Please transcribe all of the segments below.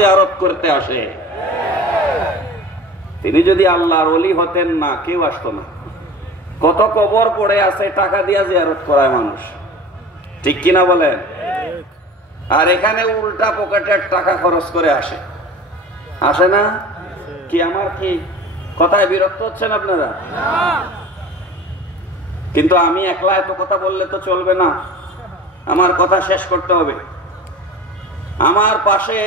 জিয়ারত করতে আসে। তিনি যদি আল্লাহর ওলি হতেন না, কেউ আসতো না। কত কবর পড়ে আছে, টাকা দিয়া জিয়ারত করায় মানুষ, ঠিক কিনা বলেন? আর এখানে উল্টা পকেটের টাকা খরচ করে আসে, আসে না কি? আমার কি কথায় বিরক্ত হচ্ছেন আপনারা? কিন্তু আমি একলা এত কথা বললে তো চলবে না, আমার কথা শেষ করতে হবে। আমার পাশে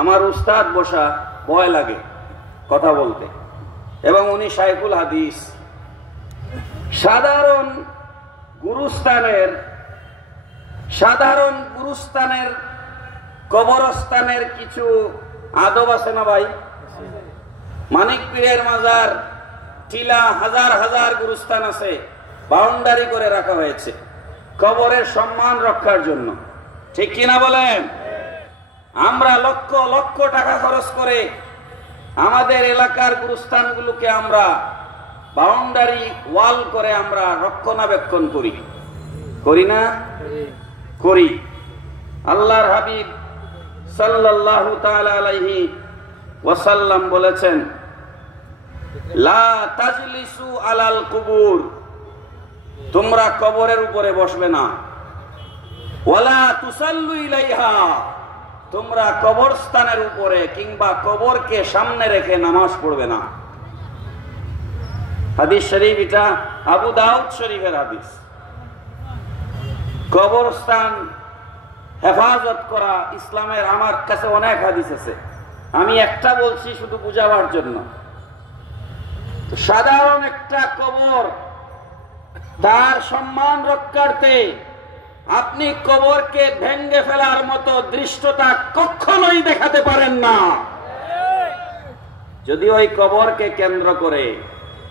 আমার উস্তাদ বসা, ভয় লাগে কথা বলতে, এবং উনি শাইখুল হাদিস। সাধারণ গুরুস্থানের কবরস্থানের কিছু আদব আছে না ভাই? মানিক পীরের মাজার, টিলা, হাজার হাজার গুরুস্থান আছে, বাউন্ডারি করে রাখা হয়েছে কবরের সম্মান রক্ষার জন্য, ঠিক কিনা বলেন? আমরা লক্ষ লক্ষ টাকা খরচ করে আমাদের এলাকার গুরুস্থানগুলোকে আমরা বাউন্ডারি ওয়াল করে আমরা রক্ষণাবেক্ষণ করি, করি না? করি। আল্লাহর হাবিব সাল্লাল্লাহু তাআলা আলাইহি ওয়াসাল্লাম বলেছেন, লা তাজলিসু আলাল কুবুর, তোমরা কবরের উপরে বসবে না। ওয়ালা তুসাল্লু ইলাইহা, তোমরা কবরস্থানের উপরে কিংবা কবরকে সামনে রেখে নামাজ পড়বে না। হাদিস শরীফ, এটা আবু দাউদ শরীফের হাদিস। কবরস্থান হেফাজত করা ইসলামের, আমার কাছে অনেক হাদিস আছে, আমি একটা বলছি শুধু বুঝাবার জন্য। সাধারণ একটা কবর, তার সম্মান রক্ষার্থে আপনি কবরকে ভেঙ্গে ফেলার মতো দৃষ্টতা কখনোই দেখাতে পারেন না। যদি ওই কবরকে কেন্দ্র করে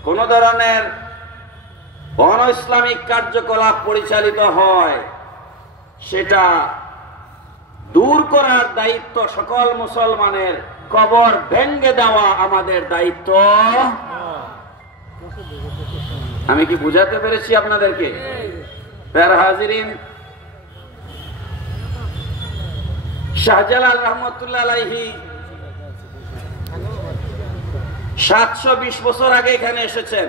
কোন ধরনের অন ইসলামিক কার্যকলাপ পরিচালিত হয়, সেটা দূর করার দায়িত্ব সকল মুসলমানের। কবর ভেঙ্গে দেওয়া আমাদের দায়িত্ব। আমি কি বুঝাতে পেরেছি আপনাদেরকে? প্যারা হাজিরিন, শাহজালাল রহমতুল্লাহ আলাইহি 720 বছর আগে এখানে এসেছেন।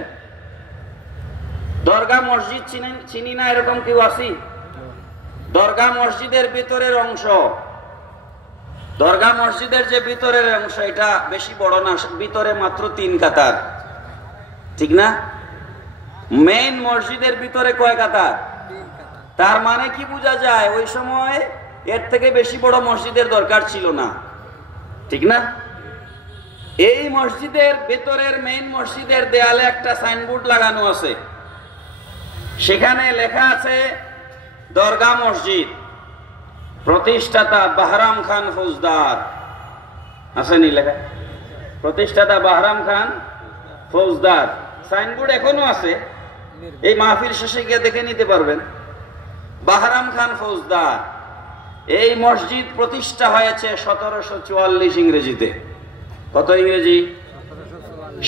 দরগা মসজিদ চিনি না এরকম কেউ আছি? দরগা মসজিদের ভিতরের অংশ, দরগা মসজিদের যে ভিতরের অংশ, এটা বেশি বড় না, ভিতরে মাত্র 3 কাতার, ঠিক না? মেইন মসজিদের ভিতরে কয় কাতার? তার মানে কি বোঝা যায়, ওই সময় এর থেকে বেশি বড় মসজিদের দরকার ছিল না, ঠিক না? এই মসজিদের ভেতরের মেইন মসজিদের দেয়ালে একটা সাইনবোর্ড লাগানো আছে, সেখানে লেখা আছে দরগা মসজিদ, প্রতিষ্ঠাতা বাহরাম খান ফৌজদার। আসেনি লেখা? প্রতিষ্ঠাতা বাহরাম খান ফৌজদার। সাইনবোর্ড এখনো আছে, এই মাহফিল শেষে গিয়ে দেখে নিতে পারবেন। বাহরাম খান ফৌজদার। এই মসজিদ প্রতিষ্ঠা হয়েছে 1744 ইংরেজিতে। কত ইংরেজি?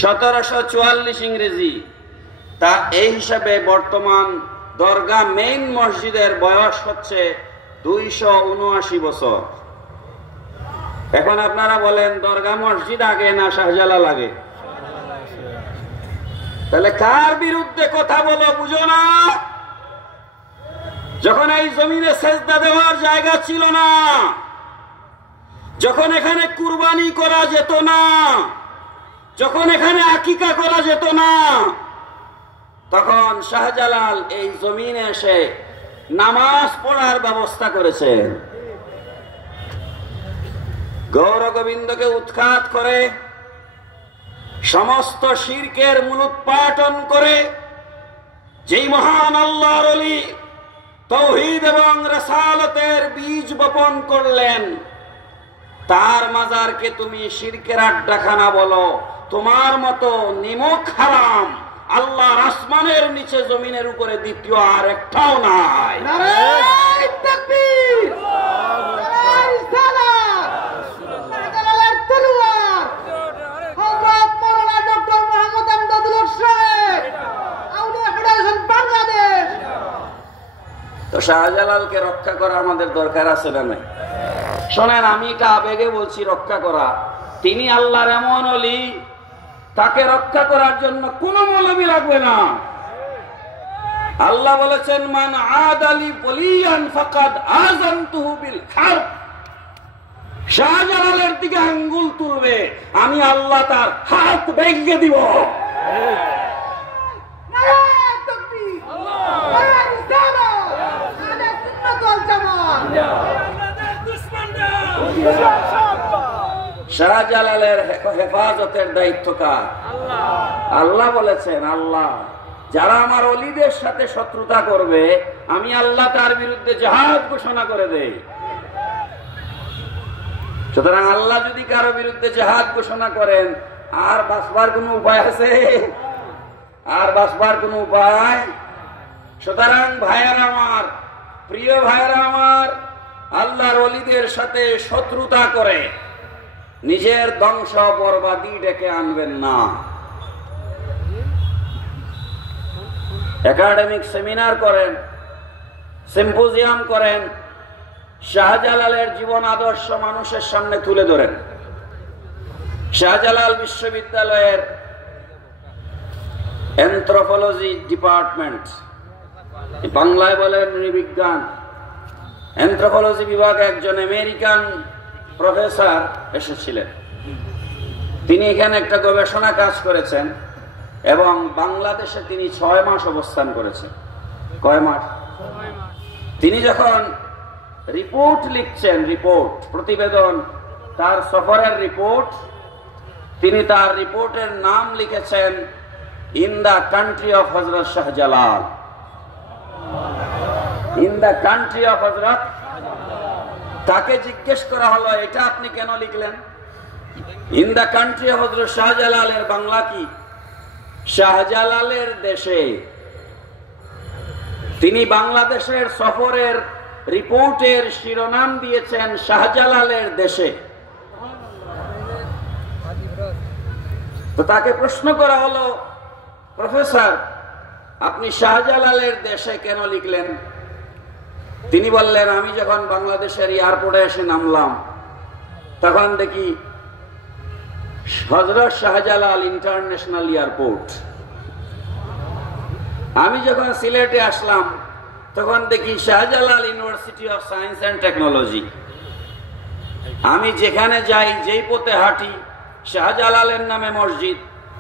1744 ইংরেজি। তা এই হিসাবে বর্তমান দরগা মেইন মসজিদের বয়স হচ্ছে 279 বছর। এখন আপনারা বলেন, দরগা মসজিদ আগে না শাহজালাল আগে? তাহলে কার বিরুদ্ধে কথা বলো বুঝো না? যখন এই জমিনে সেজদা দেওয়ার জায়গা ছিল না, যখন এখানে কুরবানি করা যেত না, যখন এখানে আকিকা করা যেত না, তখন শাহজালাল এই জমিনে এসে নামাজ পড়ার ব্যবস্থা করেছেন। গৌর গোবিন্দকে উৎখাত করে, সমস্ত শিরকের মূলোৎপাটন করে, যেই মহান আল্লাহর ওলি তাওহীদ এবং রিসালাতের বীজ বপন করলেন, তার মাজারকে তুমি শিরকের আড্ডাখানা বলো। তোমার মতো নিমক হারাম আল্লাহর আসমানের নিচে জমিনের উপরে দ্বিতীয় আর একটাও নাই। নারে তাকবীর, নারে রিসালাত, শাহজালালের তলোয়ার, হযরত মাওলানা ডক্টর মোহাম্মদ আমদাদুল হক সাহেব, আউলিয়া ফেডারেশন বাংলাদেশ। তো শাহজালালকে রক্ষা করা আমাদের দরকার আছে না নাই? শোনেন, আমি এটা আবেগে বলছি, রক্ষা করা। তিনি আল্লাহর এমন ওলি, তাকে রক্ষা করার জন্য কোনো মৌলবী লাগবে না। আল্লাহ বলেছেন, মান আদালি ওলিয়ান ফাকাদ আযানতুহু বিল হারব। শাহজালালের দিকে আঙ্গুল তুলবে, আমি আল্লাহ তার হাত ভেঙে দিব। শাহজালালের হেফাজতের দায়িত্ব কার? আল্লাহ বলেছেন, আল্লাহ যারা আমার ওলিদের সাথে শত্রুতা করবে, আমি আল্লাহ তার বিরুদ্ধে জিহাদ ঘোষণা করে দেই। সুতরাং আল্লাহ যদি কারো বিরুদ্ধে জিহাদ ঘোষণা করেন, আর বাঁচবার কোনো উপায় আছে? আর বাঁচবার কোনো উপায়? সুতরাং ভাইয়েরা আমার, প্রিয় ভাইয়েরা আমার, আল্লাহর ওলিদের সাথে শত্রুতা করে নিজের ধ্বংস বরবাদি ডেকে আনবেন না। একাডেমিক সেমিনার করেন, সিম্পোজিয়াম করেন, শাহজালালের জীবন আদর্শ মানুষের সামনে তুলে ধরেন। শাহজালাল বিশ্ববিদ্যালয়ের অ্যানথ্রোপোলজি ডিপার্টমেন্ট, বাংলায় বলেন নৃবিজ্ঞান, অ্যানথ্রোপোলজি বিভাগে একজন আমেরিকান প্রফেসর এসেছিলেন। তিনি এখানে একটা গবেষণা কাজ করেছেন এবং বাংলাদেশে তিনি 6 মাস অবস্থান করেছেন। কয় মাস? তিনি যখন রিপোর্ট লিখছেন, রিপোর্ট প্রতিবেদন, তার সফরের রিপোর্ট, তিনি তার রিপোর্টের নাম লিখেছেন in the country of Hazrat Shahjalal. In the country of হযরত। তাকে জিজ্ঞেস করা হলো, এটা আপনি কেন লিখলেন? ইন দ্য কান্ট্রি অফ হযরত শাহজালালের বাংলা কি? শাহজালালের দেশে। তিনি বাংলাদেশের সফরের রিপোর্টের শিরোনাম দিয়েছেন শাহজালালের দেশে। তো তাকে প্রশ্ন করা হলো, প্রফেসর আপনি শাহজালালের দেশে কেন লিখলেন? তিনি বললেন, আমি যখন বাংলাদেশের এয়ারপোর্টে এসে নামলাম, তখন দেখি হযরত শাহজালাল ইন্টারন্যাশনাল এয়ারপোর্ট। আমি যখন সিলেটে আসলাম, তখন দেখি Shahjalal university of science and technology. আমি যেখানে যাই, যেই পথে হাঁটি, শাহজালালের নামে মসজিদ,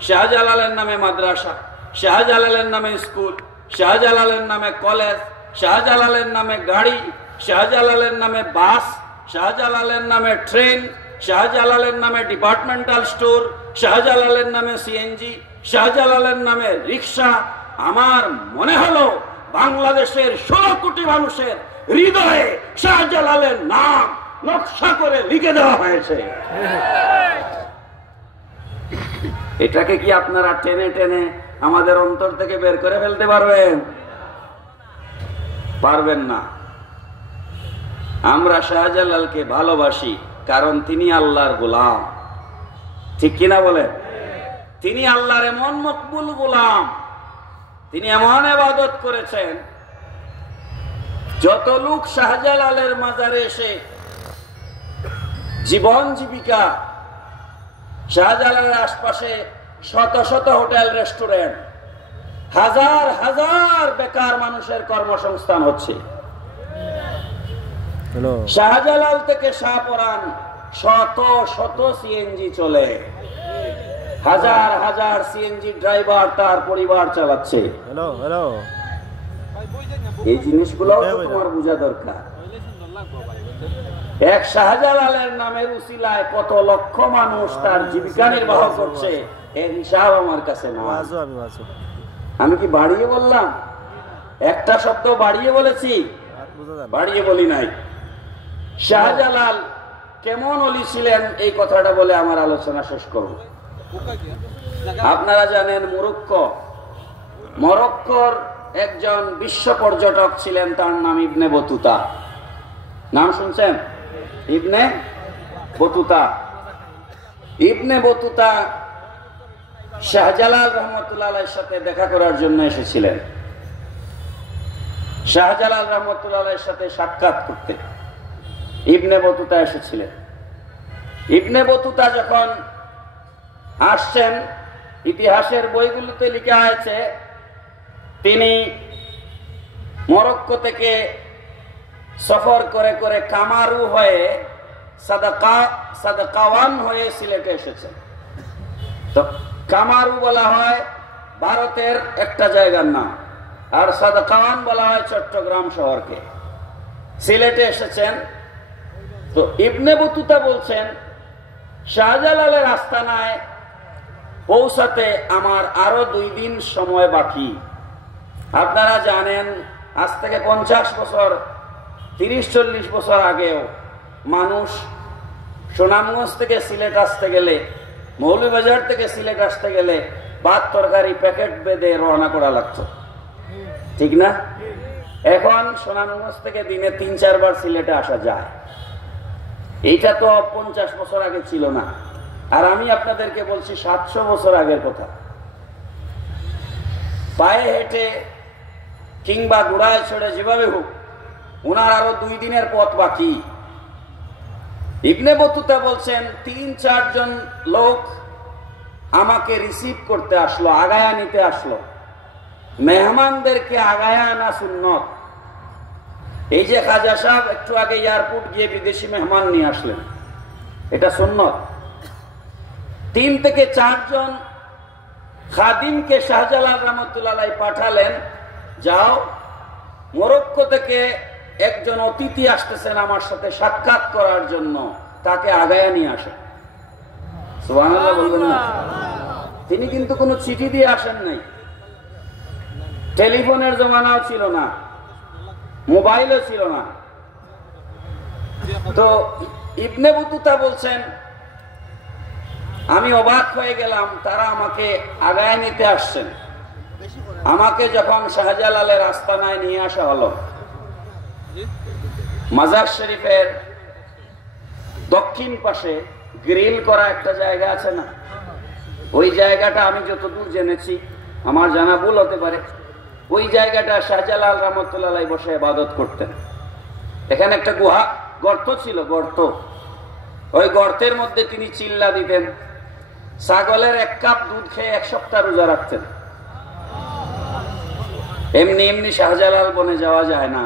শাহজালালের নামে মাদ্রাসা, শাহজালালের নামে স্কুল, শাহজালালের নামে কলেজ, শাহজালালের নামে গাড়ি, শাহজালালের নামে বাস, শাহজালালের নামে ট্রেন, শাহজালালের নামে ডিপার্টমেন্টাল স্টোর, শাহজালালের নামে সিএনজি, শাহজালালের নামে রিক্সা। আমার মনে হলো বাংলাদেশের 16 কোটি মানুষের হৃদয়ে শাহজালালের নাম নকশা করে লিখে দেওয়া হয়েছে। এটাকে কি আপনারা টেনে টেনে আমাদের অন্তর থেকে বের করে ফেলতে পারবেন? পারবেন না। আমরা শাহজালালকে ভালোবাসি কারণ তিনি আল্লাহর গোলাম। ঠিক কিনা বলেন? তিনি আল্লাহর এমন মকবুল গোলাম, তিনি এমন ইবাদত করেছেন, যত লোক শাহজালালের মাজারে এসে জীবন জীবিকা, শাহজালালের আশপাশে শত শত হোটেল রেস্টুরেন্ট, হাজার হাজার বেকার মানুষের কর্মসংস্থান হচ্ছে। শাহজালাল থেকে শাহপরান শত শত সিএনজি চলে, হাজার হাজার সিএনজি ড্রাইভার তার পরিবার চালাচ্ছে। এই জিনিসগুলো তোমার বোঝা দরকার। এক শাহজালালের নামের উসিলায় কত লক্ষ মানুষ তার জীবিকা নির্বাহ করছে, এর হিসাব আমার কাছে না। আমি কি বাড়িয়ে বললাম? একটা শব্দ বাড়িয়ে বলেছি? বাড়িয়ে বলি নাই। শাহজালাল কেমন ওলি ছিলেন এই কথাটা বলে আমার আলোচনা শেষ করব। আপনারা জানেন মরক্কোর একজন বিশ্ব পর্যটক ছিলেন, তার নাম ইবনে বতুতা। নাম শুনছেন? Ibn Battuta. Ibn Battuta Shahjalal রহমতুল্লাহ আলাইহির সাথে দেখা করার জন্য এসেছিলেন, শাহজালাল রহমতুল্লাহ আলাইহির সাথে সাক্ষাৎ করতে। ইবনে বতুতা এসেছিলেন। ইবনে বতুতা যখন আসছেন, ইতিহাসের বইগুলোতে লেখা আছে তিনি মরক্কো থেকে সফর করে করে কামারু হয়ে সাদাকাওয়ান হয়ে সিলেটে এসেছেন। তো কামারু বলা হয় ভারতের একটা জায়গার নাম, আর সাদাকাওয়ান বলা হয় চট্টগ্রাম শহরকে। সিলেটে এসেছেন। তো ইবনে বতুতা বলছেন শাহজালালের আস্তানায় পৌঁছাতে আমার আরো 2 দিন সময় বাকি। আপনারা জানেন আজ থেকে 50 বছর 30-40 বছর আগেও মানুষ সুনামগঞ্জ থেকে সিলেট আসতে গেলে, মৌলভীবাজার থেকে সিলেট আসতে গেলে ভাত তরকারি প্যাকেট বেঁধে রওনা করা লাগতো, ঠিক না? এখন সুনামগঞ্জ থেকে দিনে 3-4 বার সিলেটে আসা যায়। এইটা তো 50 বছর আগে ছিল না। আর আমি আপনাদেরকে বলছি 700 বছর আগের কথা। পায়ে হেঁটে কিংবা ঘোড়ায় চড়ে যেভাবে হোক ওনার আরো 2 দিনের পথ বাকি। ইবনে বতুতা বলছেন 3-4 জন লোক আমাকে রিসিভ করতে আসলো, আগায়া নিতে আসলো। মেহমানদেরকে আগায়া আনা সুন্নত। এই যে খাজা সাহেব একটু আগে এয়ারপোর্ট গিয়ে বিদেশি মেহমান নিয়ে আসলেন, এটা সুন্নত। 3 থেকে 4 জন খাদিমকে শাহজালাল রহমতুল্লাহ আলাইহি পাঠালেন, যাও মরক্কো থেকে একজন অতিথি আসতেছেন আমার সাথে সাক্ষাৎ করার জন্য, তাকে আগায়া নিয়ে আসেন। সুবহানাল্লাহ বলবেন না? তিনি কিন্তু কোনো চিঠি দিয়ে আসেন নাই, টেলিফোনের জমানাও ছিল না, মোবাইলও ছিল না। তো ইবনে বতুতা বলছেন আমি অবাক হয়ে গেলাম, তারা আমাকে আগায় নিতে আসছেন। আমাকে যখন শাহজালালের আস্তানায় নিয়ে আসা হলো, মাজার শরীফের দক্ষিণ পাশে গ্রিল করা একটা জায়গা আছে না, ওই জায়গাটা আমি যতদূর জেনেছি, আমার জানা ভুল হতে পারে, ওই জায়গাটা শাহজালাল রহমতুল্লাহ আলাইহি বসে ইবাদত করতেন। এখানে একটা গুহা গর্ত ছিল, গর্ত, ওই গর্তের মধ্যে তিনি চিল্লা দিতেন। ছাগলের 1 কাপ দুধ খেয়ে 1 সপ্তাহ রোজা রাখতেন। এমনি এমনি শাহজালাল বনে যাওয়া যায় না।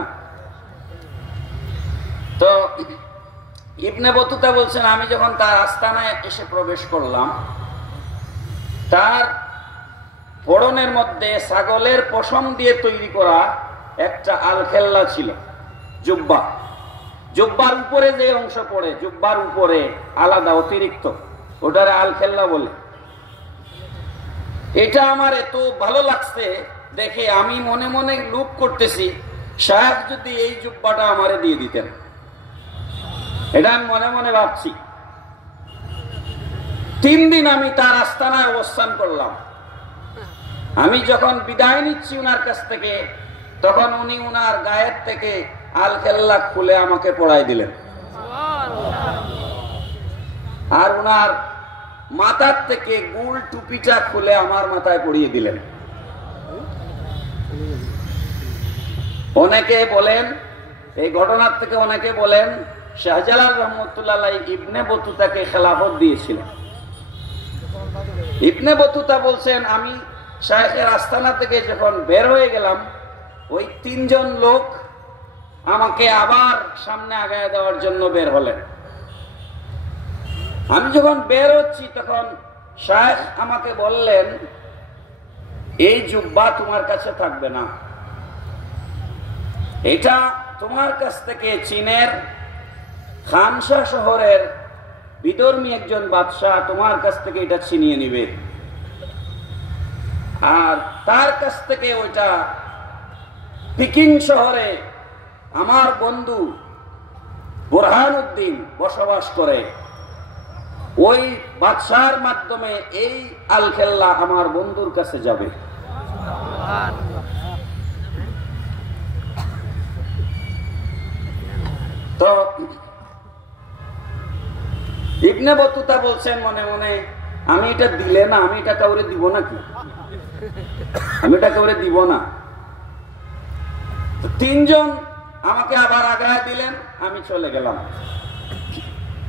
তো ইবনে বতুতা বলছেন আমি যখন তার আস্তানায় এসে প্রবেশ করলাম, তার পরনের মধ্যে ছাগলের পশম দিয়ে তৈরি করা একটা আলখেল্লা ছিল, জুব্বা। জুব্বার উপরে যে অংশ পড়ে, জুব্বার উপরে আলাদা অতিরিক্ত, ওটারে আলখেল্লা বলে। এটা আমার এত ভালো লাগছে দেখে আমি মনে মনে লুপ করতেছি, সাহেব যদি এই জুব্বাটা আমারে দিয়ে দিতেন। এটা আমি মনে মনে ভাবছি। 3 দিন আমি তার আস্তানায় অবস্থান করলাম। আমি যখন বিদায় নিচ্ছি উনার কাছ থেকে, তখন উনি উনার গায়ের থেকে আলখেল্লা খুলে আমাকে পড়াই দিলেন, আর উনার মাথার থেকে গুল টুপিটা খুলে আমার মাথায় পরিয়ে দিলেন। অনেকে বলেন, এই ঘটনার থেকে অনেকে বলেন শাহজালাল রহমতুল্লাহ আলাইহি ইবনে বতুতাকে খেলাফত দিয়েছিলেন। ইবনে বতুতা বলছেন আমি শায়েখের আস্তানা থেকে যখন বের হয়ে গেলাম, ওই 3 জন লোক আমাকে আবার সামনে আগায় দেওয়ার জন্য বের হলেন। আমি যখন বের হচ্ছি তখন শায়েখ আমাকে বললেন এই জুব্বা তোমার কাছে থাকবে না, এটা তোমার কাছ থেকে চীনের খানসা শহরের বিধর্মী একজন বাদশাহ তোমার কাছ থেকে এটা ছিনিয়ে নিবে, আর তার কাছ থেকে ওইটা পিকিং শহরে আমার বন্ধু বুরহানুদ্দিন বসবাস করে, ওই বাদশার মাধ্যমে এই আলখেল্লা আমার বন্ধুর কাছে যাবে। তো ইবনে বতুতা বলছেন মনে মনে আমি এটা দিলে না, আমি এটা কাউরে দিব নাকি, আমি এটা কাউরে দিব না। 3 জন আমাকে আবার আগায় দিলেন। আমি চলে গেলাম।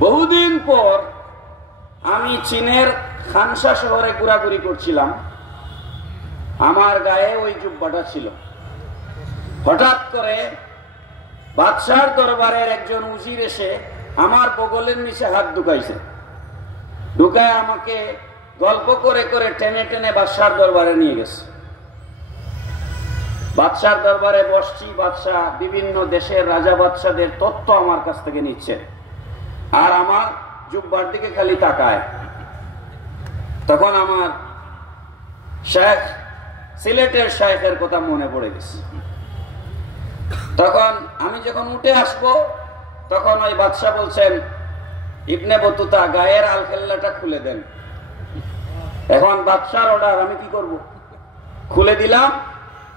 বহুদিন পর আমি চীনের খানসা শহরে ঘোরাঘুরি করছিলাম, আমার গায়ে ওই জুব্বাটা ছিল। হঠাৎ করে বাদশার দরবারের একজন উজির এসে আমার বগলের নিচে হাত ঢুকাইছে, ঢুকায় আমাকে গল্প করে করে টেনে টেনে বাদশার দরবারে নিয়ে গেছে। বাদশার দরবারে বসছি, বাদশাহ বিভিন্ন দেশের রাজা বাদশাদের তথ্য আমার কাছ থেকে নিচ্ছে, আর আমার জুব্বার দিকে খালি তাকায়। তখন আমার শেখ, সিলেটের শেখের কথা মনে পড়ে গেছে। তখন আমি যখন উঠে আসবো, তখন ওই বাদশাহ বলছেন, ইবনে বতুতা গায়ের আলখেল্লাটা খুলে দেন। এখন বাদশার অর্ডার, আমি কি করব? খুলে দিলাম।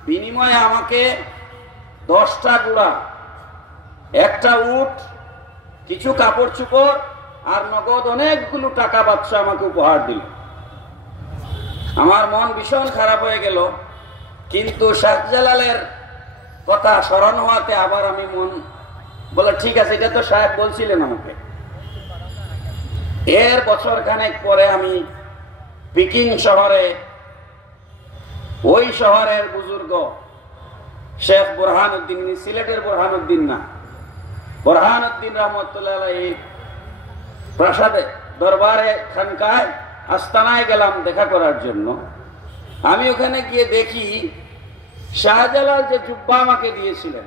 বিনিময়ে আমাকে 10টা ঘোড়া, একটা উট, কিছু কাপড় চোপড় আর নগদ অনেকগুলো টাকা বাদশাহ আমাকে উপহার দিল। আমার মন ভীষণ খারাপ হয়ে গেল, কিন্তু শাহজালালের কথা স্মরণ হওয়াতে আবার আমি মন বলে, ঠিক আছে, এটা তো সাহেব বলছিলেন আমাকে। এর বছর খানেক পরে আমি পিকিং শহরে, ওই শহরের বুজুর্গ শেখ বুরহানুদ্দিন, সিলেটের বুরহানুদ্দিন না, বুরহানুদ্দিন রহমতুল্লাহ আলাইহির প্রাসাদে, দরবারে, খানকায়, আস্তানায় গেলাম দেখা করার জন্য। আমি ওখানে গিয়ে দেখি শাহজালাল যে জুব্বা আমাকে দিয়েছিলেন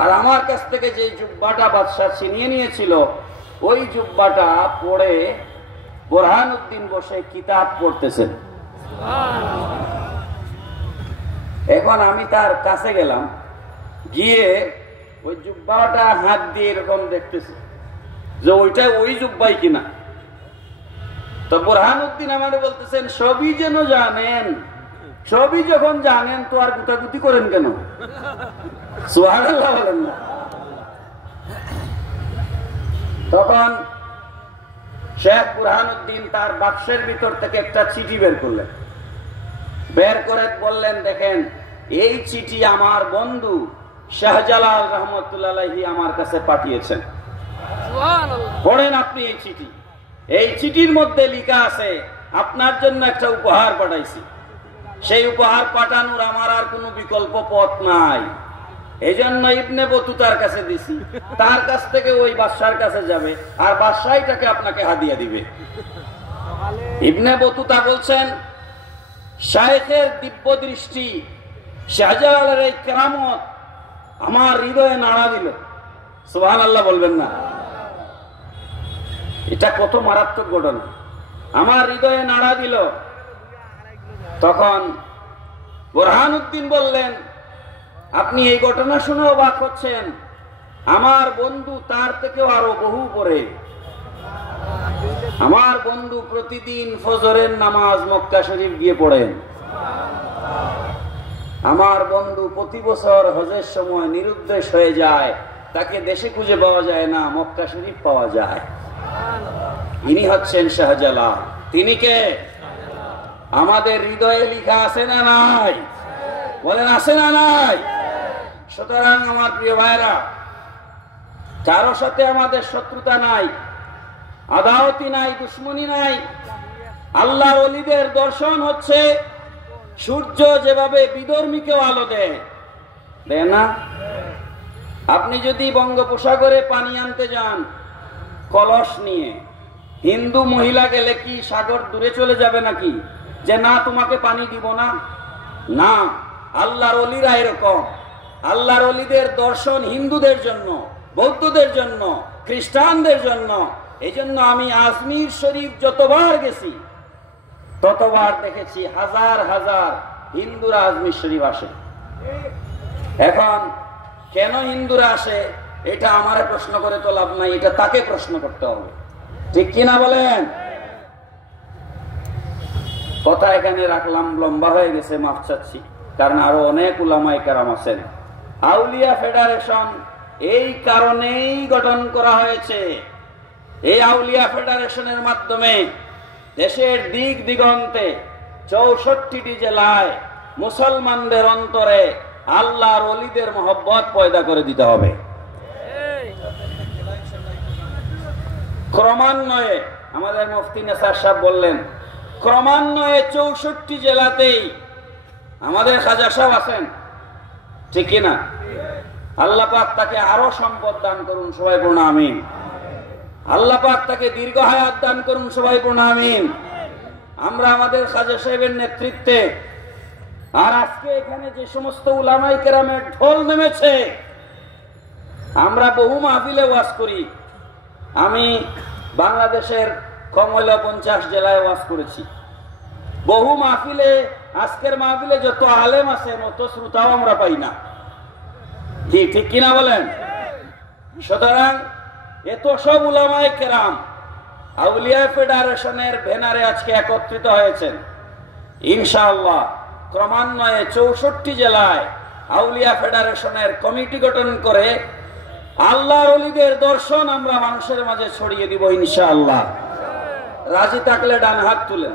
আর আমার কাছ থেকে যে জুব্বাটা বাদশাহ ছিনিয়ে নিয়েছিল, ওই জুব্বাটা পড়ে বুরহানুদ্দিন বসে কিতাব পড়তেছেন। এখন আমি তার কাছে গেলাম, গিয়ে ওই জুব্বাটা হাত দিয়ে এরকম দেখতেছি যে ওইটা ওই জুব্বাই কিনা। তো বুরহানুদ্দিন আমাকে বলতেছেন, সবই যেন জানেন, সবই যখন জানেন তো আর গুতাগুতি করেন কেন? সুবহানাল্লাহ বলেন না। তখন শেখ বুরহানুদ্দিন তার বাক্সের ভিতর থেকে একটা চিঠি বের করলেন, বের করে বললেন, দেখেন, এই চিঠি আমার বন্ধু শাহজালাল রহমতুল্লাহ আলাইহি আমার কাছে পাঠিয়েছেন, পড়েন আপনি এই চিঠি। এই চিঠির মধ্যে লেখা আছে আপনার জন্য একটা উপহার পাঠাইছি, সেই উপহার পাঠানোর আমার আর কোনো বিকল্প পথ নাই, এই জন্য ইবনে বতুতার কাছে দিছি, তার কাছ থেকে ওই বাদশার কাছে যাবে আর বাদশাহটাকে আপনাকে হাদিয়া দিবে। ইবনে বতুতা বলছেন, শায়েখের দিব্য দৃষ্টি, শাহজালালের এই কেরামত আমার হৃদয়ে নাড়া দিল। সুবহানাল্লাহ বলবেন না? এটা কত মারাত্মক ঘটনা, আমার হৃদয়ে নাড়া দিল। তখন বুরহানুদ্দিন বললেন, আপনি এই ঘটনা শুনে অবাক হচ্ছেন, আমার বন্ধু তার থেকেও আরো বহু পরে। আমার বন্ধু প্রতিদিন ফজরের নামাজ মক্কা শরীফ গিয়ে পড়েন। আমার বন্ধু প্রতি বছর হজের সময় নিরুদ্দেশ হয়ে যায়, তাকে দেশে খুঁজে পাওয়া যায় না, মক্কা শরীফ পাওয়া যায়। ইনি হচ্ছেন শাহজালাল। তিনি কে? আমাদের হৃদয়ে লেখা আছে না নাই? বলেন আছে না নাই? সুতরাং আমার প্রিয় ভাইরা, কারো সাথে আমাদের শত্রুতা নাই, আদাওয়াতি নাই, দুশ্মনী নাই। আল্লাহর ওলিদের দর্শন হচ্ছে সূর্য যেভাবে বিধর্মীকেও আলো দেয়, দেয় না? আপনি যদি বঙ্গোপসাগরে পানি আনতে যান কলস নিয়ে, হিন্দু মহিলা গেলে কি সাগর দূরে চলে যাবে নাকি যে না তোমাকে পানি দিব না? না, আল্লাহর ওলিরা এরকম। আল্লাহর ওলিদের দর্শন হিন্দুদের জন্য, বৌদ্ধদের জন্য, খ্রিস্টানদের জন্য। এই জন্য আমি আজমির শরীফ যতবার গেছি ততবার দেখেছি হাজার হাজার হিন্দুরা আজমির শরীফ আসে। এখন কেন হিন্দুরা আসে এটা আমারে প্রশ্ন করে তো লাভ নাই, এটা তাকে প্রশ্ন করতে হবে, ঠিক কিনা বলেন? কথা এখানে রাখলাম, লম্বা হয়ে গেছে, মাফ চাচ্ছি, কারণ আরো অনেক উলামায়ে কেরাম আছেন। আউলিয়া ফেডারেশন এই কারণেই গঠন করা হয়েছে। এই আউলিয়া ফেডারেশনের মাধ্যমে দেশের দিক দিগন্তে 64টি জেলায় মুসলমানদের অন্তরে আল্লাহর ওলিদের মহব্বত পয়দা করে দিতে হবে। ক্রমান্বয়ে আমাদের মুফতি নেসার সাহেব বললেন, ক্রমান্বয়ে 64 জেলাতেই আমাদের খাজা সাহেব আছেন, ঠিক কিনা? আল্লাহ পাক তাকে আরো সম্পদ দান করুন, সবাই পড়ুন আমিন। আল্লাহ পাক তাকে দীর্ঘ হায়াত দান করুন, সবাই পড়ুন আমিন। আমরা আমাদের খাজা সাহেবের নেতৃত্বে আর আজকে এখানে যে সমস্ত উলামায়ে কেরামের ঢোল নেমেছে, আমরা বহু মাহফিলে ওয়াজ করি। আমি বাংলাদেশের কম হইলেও 50 জেলায় ওয়াজ করেছি। বহু মাহফিলে, আজকের মাহফিলে যত আলেম আছেন অত শ্রোতাও আমরা পাই না, ঠিক কিনা বলেন? সুতরাং এত সব উলামায়ে কেরাম আউলিয়া ফেডারেশনের ব্যানারে আজকে একত্রিত হয়েছেন। ইনশাআল্লাহ ক্রমান্বয়ে 64 জেলায় আউলিয়া ফেডারেশনের কমিটি গঠন করে আল্লাহর ওলিদের দর্শন আমরা মানুষের মাঝে ছড়িয়ে দিব ইনশাআল্লাহ। রাজি থাকলে ডান হাত তুলেন।